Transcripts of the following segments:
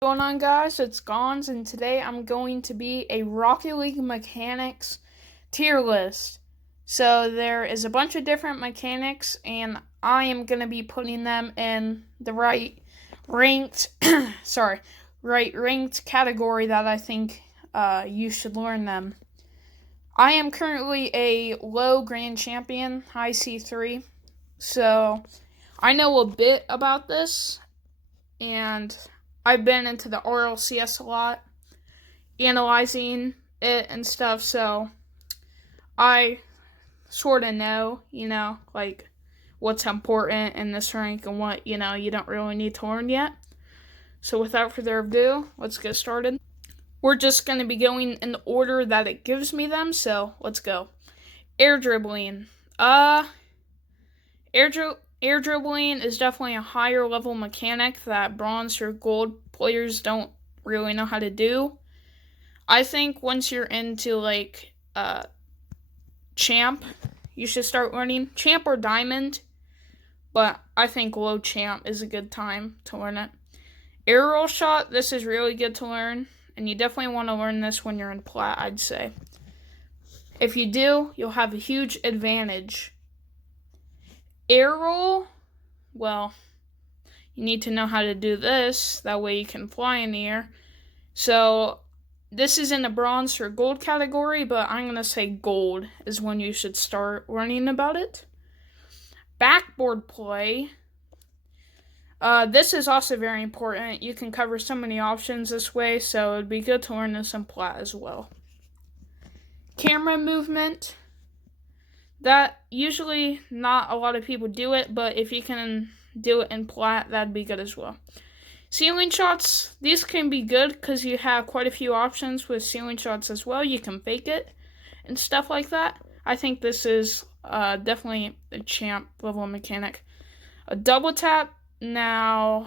What's going on, guys? It's Gons, and today I'm going to be a Rocket League mechanics tier list. So there is a bunch of different mechanics, and I am going to be putting them in the right ranked right ranked category that I think you should learn them. I am currently a low grand champion, high C3, so I know a bit about this, and I've been into the RLCS a lot, analyzing it and stuff, so I sort of know, like what's important in this rank and what, you don't really need to learn yet. So without further ado, let's get started. We're just going to be going in the order that it gives me them, so let's go. Air dribbling. Air dribbling is definitely a higher level mechanic that bronze or gold players don't really know how to do. I think once you're into champ, you should start learning champ or diamond, but I think low champ is a good time to learn it. Aerial shot, this is really good to learn, and you definitely want to learn this when you're in plat, I'd say. If you do, you'll have a huge advantage. Air roll, well, you need to know how to do this, that way you can fly in the air. So this is in the bronze or gold category, but I'm going to say gold is when you should start learning about it. Backboard play, this is also very important. You can cover so many options this way, so it'd be good to learn this in plat as well. Camera movement, that usually not a lot of people do it, but if you can do it in plat, that'd be good as well. Ceiling shots, these can be good because you have quite a few options with ceiling shots as well. You can fake it and stuff like that. I think this is definitely a champ level mechanic. A double tap, now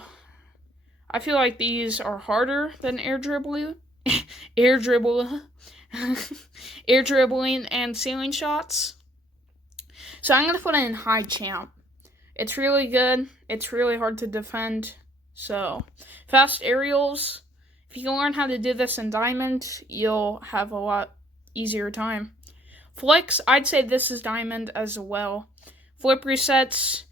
I feel like these are harder than air dribbling and ceiling shots. So I'm going to put it in high champ. It's really good. It's really hard to defend. So, fast aerials. If you can learn how to do this in diamond, you'll have a lot easier time. Flicks, I'd say this is diamond as well. Flip resets,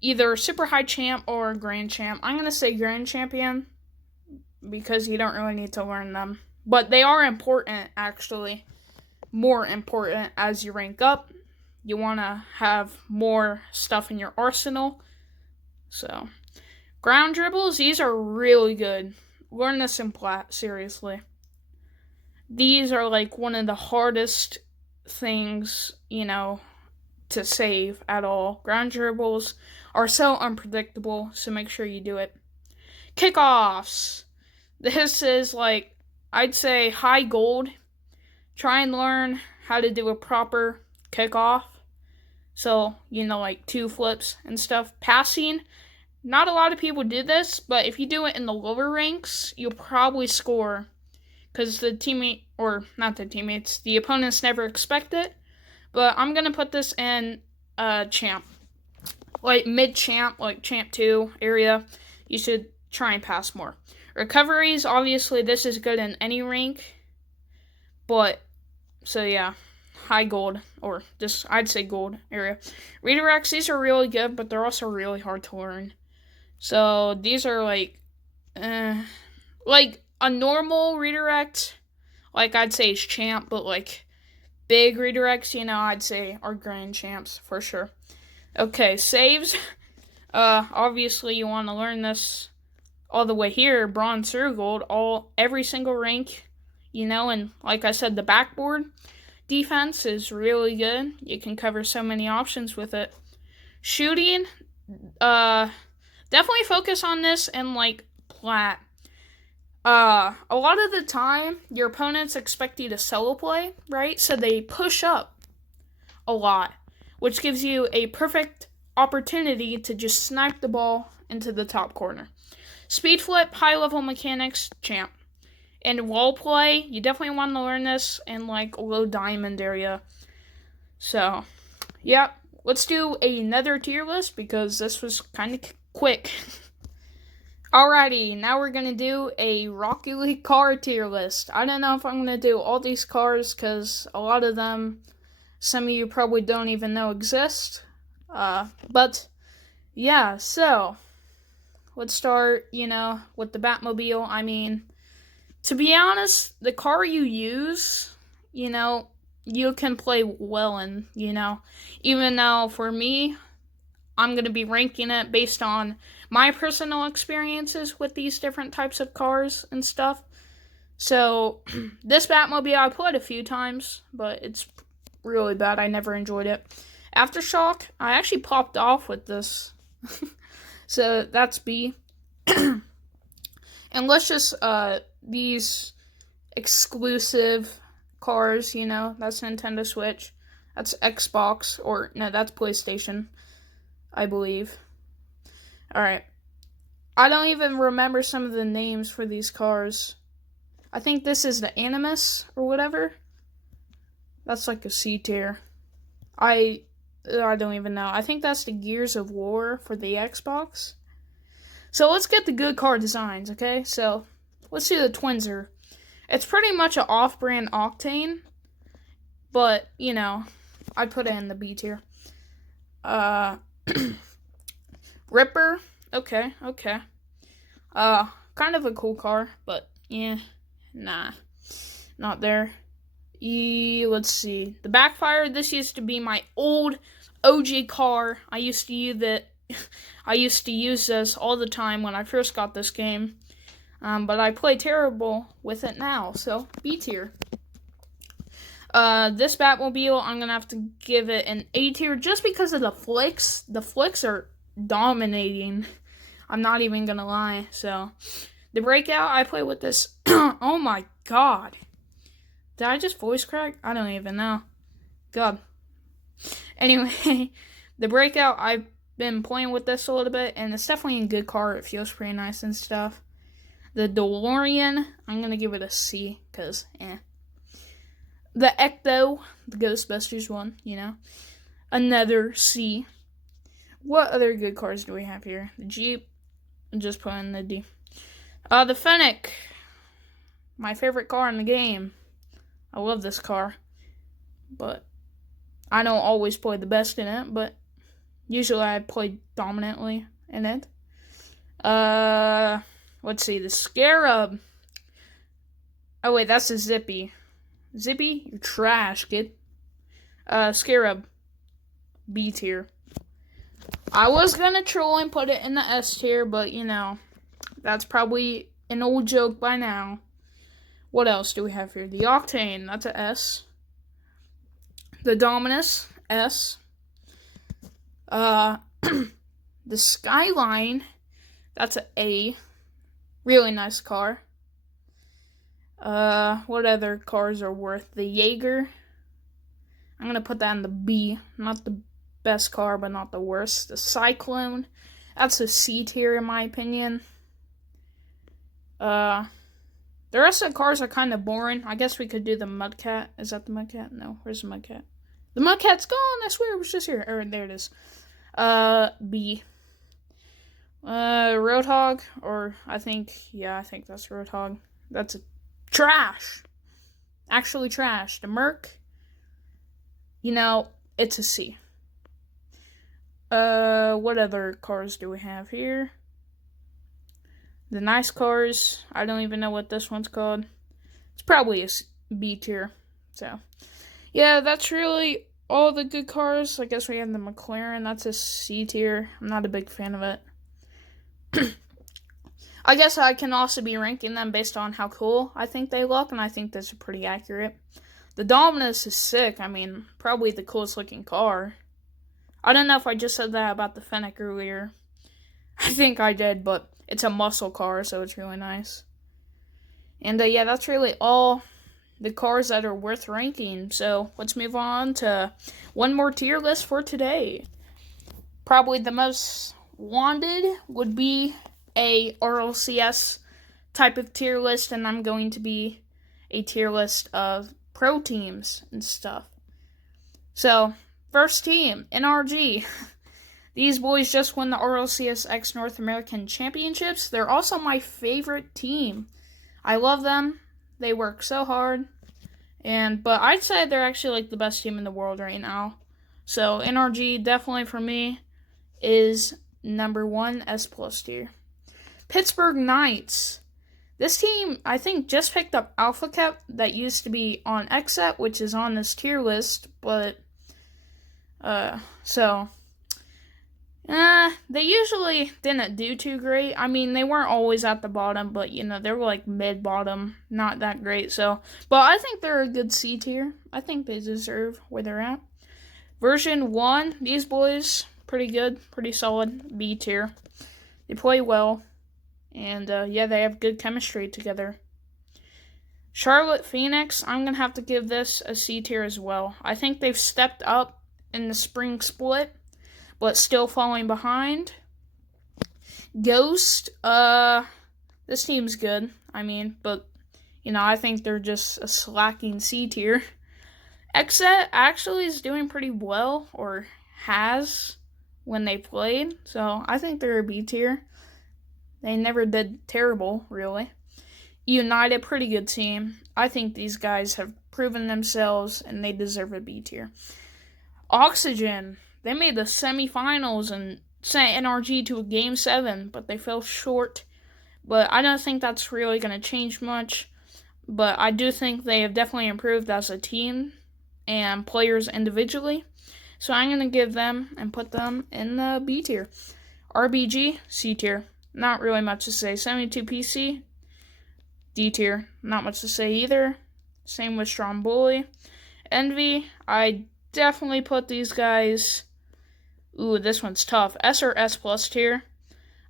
either super high champ or grand champ. I'm going to say grand champion because you don't really need to learn them. But they are important, actually. More important as you rank up. You want to have more stuff in your arsenal. So, ground dribbles, these are really good. Learn this in plat, seriously. These are like one of the hardest things, to save at all. Ground dribbles are so unpredictable, so make sure you do it. Kickoffs. This is I'd say high gold. Try and learn how to do a proper kickoff. So, like 2 flips and stuff. Passing, not a lot of people do this, but if you do it in the lower ranks, you'll probably score. Because the opponents never expect it. But I'm going to put this in champ. Like mid-champ, like champ 2 area. You should try and pass more. Recoveries, obviously this is good in any rank. But, so yeah. High gold, or just I'd say gold area. Redirects, these are really good, but they're also really hard to learn. So these are like a normal redirect, I'd say is champ, but big redirects, I'd say are grand champs for sure. Okay, saves. Obviously you want to learn this all the way here, bronze or gold, every single rank, and like I said, the backboard defense is really good. You can cover so many options with it. Shooting, definitely focus on this in plat. A lot of the time, your opponents expect you to solo play, right? So they push up a lot, which gives you a perfect opportunity to just snipe the ball into the top corner. Speed flip, high level mechanics, champ. And wall play, you definitely want to learn this in low diamond area. So, yeah, let's do another tier list because this was kind of quick. Alrighty, now we're gonna do a Rocket League car tier list. I don't know if I'm gonna do all these cars because a lot of them, some of you probably don't even know exist. But yeah, so let's start, with the Batmobile. I mean, to be honest, the car you use, you can play well in, even though for me, I'm going to be ranking it based on my personal experiences with these different types of cars and stuff. So, this Batmobile I played a few times, but it's really bad. I never enjoyed it. Aftershock, I actually popped off with this. So, that's B. And let's just, these exclusive cars, that's Nintendo Switch. That's Xbox, or no, that's PlayStation, I believe. Alright. I don't even remember some of the names for these cars. I think this is the Animus, or whatever. That's like a C tier. I don't even know. I think that's the Gears of War for the Xbox. So let's get the good car designs, okay? So, let's do the Twinzer. It's pretty much an off-brand Octane. But, I put it in the B tier. Ripper. Okay. Kind of a cool car, but, yeah. Nah. Not there. Let's see. The Backfire, this used to be my old OG car. I used to use this all the time when I first got this game. But I play terrible with it now, so B tier. This Batmobile, I'm gonna have to give it an A tier just because of the flicks. The flicks are dominating. I'm not even gonna lie. So, the Breakout, I play with this. Oh my god. Did I just voice crack? I don't even know. God. Anyway, the Breakout, I've been playing with this a little bit, and it's definitely a good car. It feels pretty nice and stuff. The DeLorean, I'm going to give it a C, because, The Ecto, the Ghostbusters one, Another C. What other good cars do we have here? The Jeep, just put in the D. The Fennec, my favorite car in the game. I love this car, but I don't always play the best in it, but usually I play dominantly in it. Let's see, the Scarab. Oh wait, that's a Zippy. Zippy, you're trash, kid. Scarab, B tier. I was gonna troll and put it in the S tier, but that's probably an old joke by now. What else do we have here? The Octane, that's a S. The Dominus, S. The Skyline, that's an A. Really nice car. What other cars are worth? The Jaeger, I'm gonna put that in the B. Not the best car, but not the worst. The Cyclone, that's a C tier in my opinion. The rest of the cars are kind of boring. I guess we could do the Mudcat. Is that the Mudcat? No, where's the Mudcat? The Mudcat's gone. I swear it was just here. There it is. B. Roadhog, or I think that's Roadhog. That's a trash. Actually trash. The Merc, it's a C. What other cars do we have here? The nice cars, I don't even know what this one's called. It's probably a B tier. So, yeah, that's really all the good cars. I guess we have the Mclaren. That's a C tier. I'm not a big fan of it. I guess I can also be ranking them based on how cool I think they look, and I think that's pretty accurate. The Dominus is sick. I mean, probably the coolest looking car. I don't know if I just said that about the Fennec earlier. I think I did, but it's a muscle car, so it's really nice. And yeah, that's really all the cars that are worth ranking. So let's move on to one more tier list for today. Probably the most wanted would be a RLCS type of tier list, and I'm going to be a tier list of pro teams and stuff. So, first team, NRG. These boys just won the RLCSX North American Championships. They're also my favorite team. I love them. They work so hard. But I'd say they're actually like the best team in the world right now. So NRG definitely for me is number 1 S+ tier. Pittsburgh Knights. This team, I think, just picked up Alpha Cup that used to be on XSET, which is on this tier list, but they usually didn't do too great. I mean, they weren't always at the bottom, but, they were, like, mid-bottom, not that great, so. But I think they're a good C tier. I think they deserve where they're at. Version 1, these boys, pretty good, pretty solid, B tier. They play well, and, they have good chemistry together. Charlotte Phoenix, I'm going to have to give this a C tier as well. I think they've stepped up in the spring split, but still falling behind. Ghost, this team's good. But, I think they're just a slacking C tier. XSET actually is doing pretty well, or has when they played, so I think they're a B tier. They never did terrible, really. United, pretty good team. I think these guys have proven themselves, and they deserve a B tier. Oxygen, they made the semifinals and sent NRG to a Game 7, but they fell short. But I don't think that's really going to change much. But I do think they have definitely improved as a team and players individually. So I'm going to give them and put them in the B tier. RBG, C tier. Not really much to say. 72PC, D tier. Not much to say either. Same with Stromboli. Envy, I definitely put these guys... Ooh, this one's tough. S or S+ tier.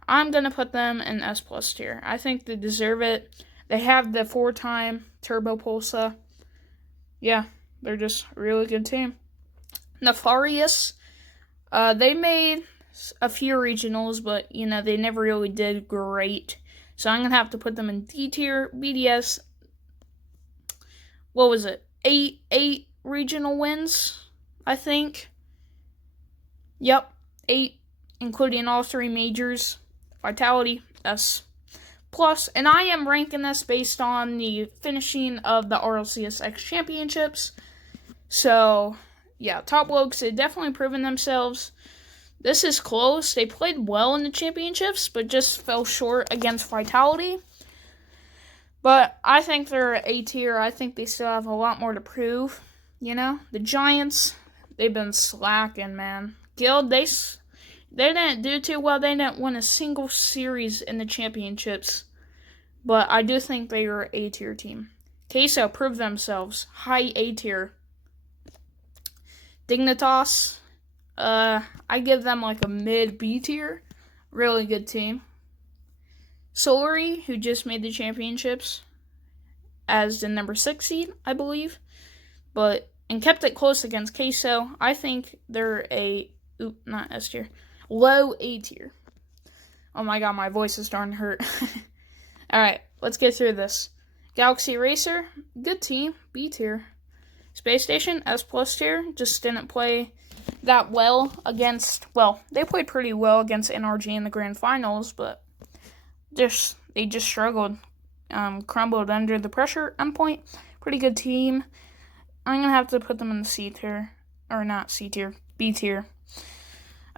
I'm going to put them in S+ tier. I think they deserve it. They have the 4-time Turbo Pulsa. Yeah, they're just a really good team. Nefarious, they made a few regionals, but, they never really did great. So I'm going to have to put them in D tier. BDS, what was it? 8 regional wins, I think. Yep, 8, including all 3 majors. Vitality, S+. And I am ranking this based on the finishing of the RLCSX Championships. So, yeah, top blokes, they've definitely proven themselves. This is close. They played well in the championships, but just fell short against Vitality. But I think they're A tier. I think they still have a lot more to prove. The Giants, they've been slacking, man. Guild, they didn't do too well. They didn't win a single series in the championships. But I do think they are an A tier team. Queso proved themselves. High A tier. Dignitas, I give them like a mid B tier. Really good team. Solary, who just made the championships as the number 6 seed, I believe. And kept it close against Queso. I think they're not S tier. Low A tier. Oh my god, my voice is starting to hurt. Alright, let's get through this. Galaxy Racer, good team, B tier. Space Station, S+ tier, just didn't play that well against, they played pretty well against NRG in the grand finals, but they just struggled, crumbled under the pressure endpoint. Pretty good team. I'm going to have to put them in the C tier, or not C tier, B tier.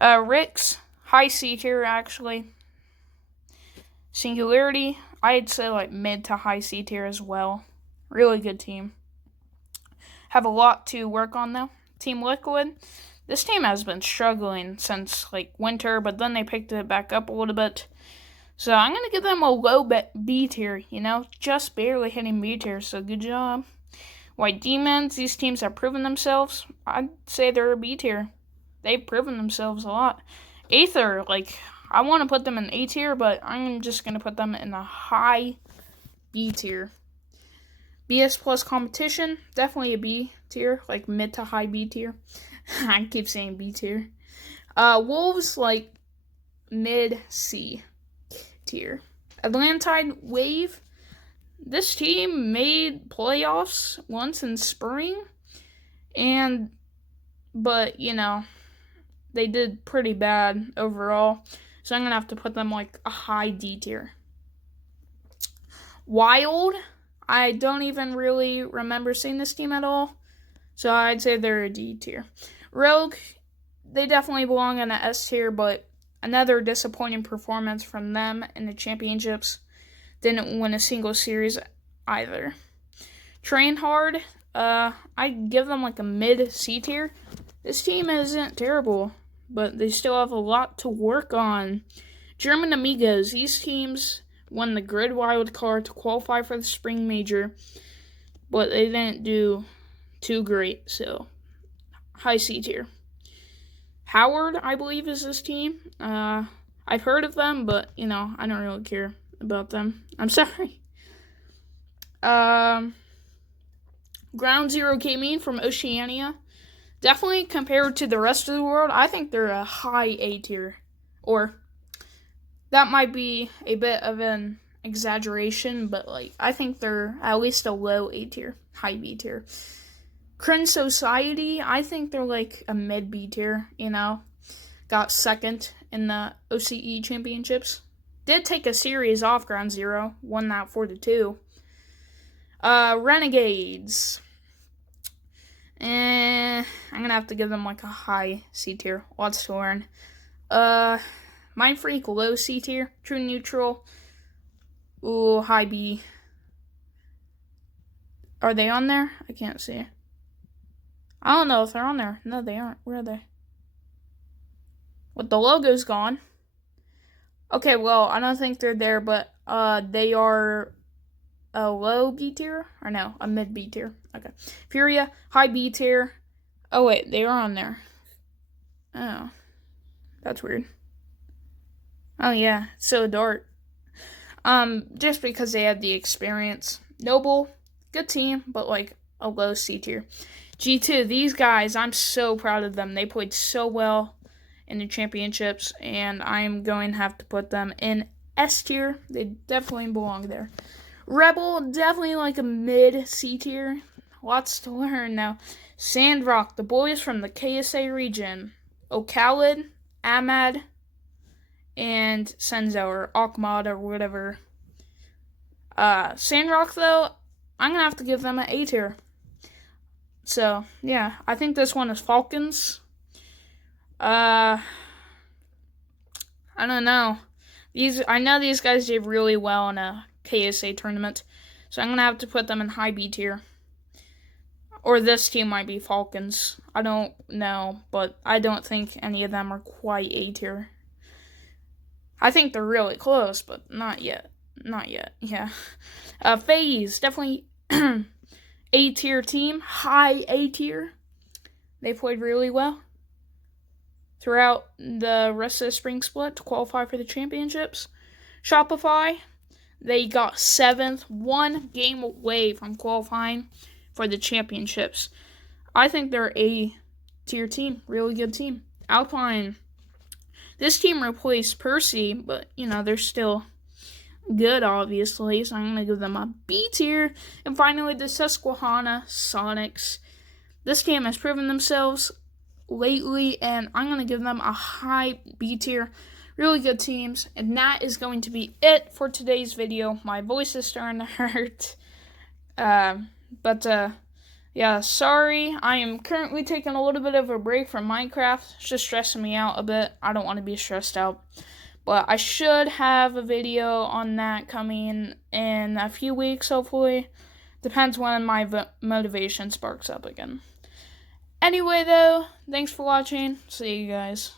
Ricks, high C tier actually. Singularity, I'd say like mid to high C tier as well. Really good team. Have a lot to work on though. Team Liquid, this team has been struggling since like winter, but then they picked it back up a little bit. So I'm going to give them a low B tier, just barely hitting B tier, so good job. White Demons, these teams have proven themselves. I'd say they're a B tier. They've proven themselves a lot. Aether, I want to put them in A tier, but I'm just going to put them in a high B tier. BS Plus Competition, definitely a B tier, mid to high B tier. I keep saying B tier. Wolves, mid C tier. Atlantide Wave, this team made playoffs once in spring, but they did pretty bad overall. So I'm going to have to put them like a high D tier. Wild, I don't even really remember seeing this team at all. So I'd say they're a D tier. Rogue, they definitely belong in the S tier, but another disappointing performance from them in the championships. Didn't win a single series either. Train Hard, I'd give them like a mid C tier. This team isn't terrible, but they still have a lot to work on. German Amigos, these teams won the grid wild card to qualify for the spring major, but they didn't do too great, so high C tier. Howard, I believe, is this team. I've heard of them, but, I don't really care about them. I'm sorry. Ground Zero Gaming from Oceania. Definitely compared to the rest of the world, I think they're a high A tier. Or, that might be a bit of an exaggeration, but, I think they're at least a low A tier, high B tier. Crin Society, I think they're like a mid B tier, Got second in the OCE championships. Did take a series off Ground Zero, won that 4-2. Renegades. I'm gonna have to give them like a high C tier. Lots to learn. Mind Freak, low C tier. True Neutral. Ooh, high B. Are they on there? I can't see. I don't know if they're on there. No, they aren't. Where are they? What, the logo's gone? Okay, well, I don't think they're there, but they are a low B tier? Or no, a mid B tier. Okay. Furia, high B tier. Oh, wait, they are on there. Oh. That's weird. Oh, yeah, it's so dark. Just because they had the experience. Noble, good team, but like a low C tier. G2, these guys, I'm so proud of them. They played so well in the championships, and I'm going to have to put them in S tier. They definitely belong there. Rebel, definitely like a mid C tier. Lots to learn now. Sandrock, the boys from the KSA region. Okhalid, Ahmad, and Senzo, or Ahmad, or whatever. Sandrock, though, I'm going to have to give them an A tier. So, yeah, I think this one is Falcons. I don't know. I know these guys did really well in a KSA tournament, so I'm going to have to put them in high B tier. Or this team might be Falcons. I don't know, but I don't think any of them are quite A tier. I think they're really close, but not yet. Not yet, yeah. FaZe, definitely A tier team, high A tier. They played really well throughout the rest of the spring split to qualify for the championships. Shopify, they got 7th, 1 game away from qualifying for the championships. I think they're A tier team, really good team. Alpine, this team replaced Percy, but they're still good, obviously, so I'm going to give them a B tier. And finally, the Susquehanna Sonics. This team has proven themselves lately, and I'm going to give them a high B tier. Really good teams, and that is going to be it for today's video. My voice is starting to hurt, yeah, sorry. I am currently taking a little bit of a break from Minecraft. It's just stressing me out a bit. I don't want to be stressed out. But I should have a video on that coming in a few weeks, hopefully. Depends when my motivation sparks up again. Anyway, though, thanks for watching. See you guys.